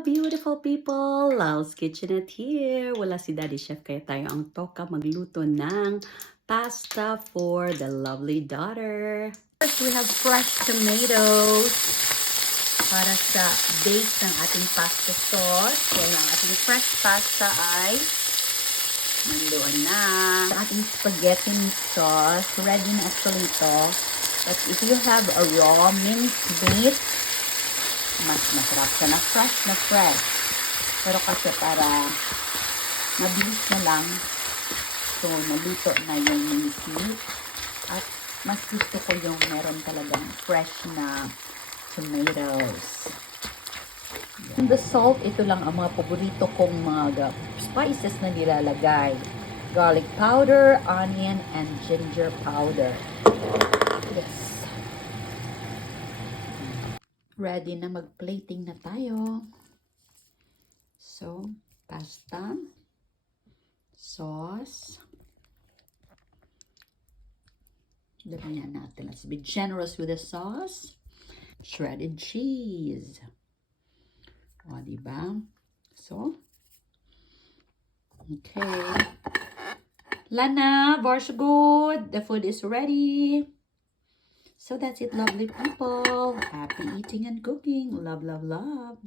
beautiful people! Lal's Kitchenette here. Wala si Daddy Chef kaya tayo ang toka magluto ng pasta for the lovely daughter. First, we have fresh tomatoes para sa base ng ating pasta sauce. Kaya ang ating fresh pasta ay nandoon na. Ang ating spaghetti meat sauce, ready na actually ito. But if you have a raw minced meat, mas masarap siya na fresh. Pero kasi para mabilis na lang, so naluto na yung minced meat. At mas gusto ko yung meron talagang fresh na tomatoes. And the salt, ito lang ang mga paborito kong mga spices na nilalagay. Garlic powder, onion, and ginger powder. Yes. Ready na mag-plating na tayo. So, pasta, sauce. Damihan natin. Let's be generous with the sauce. Shredded cheese. O, diba? So, okay. Lana, Varsh good. The food is ready. So that's it, lovely people. Happy eating and cooking. Love, love, love.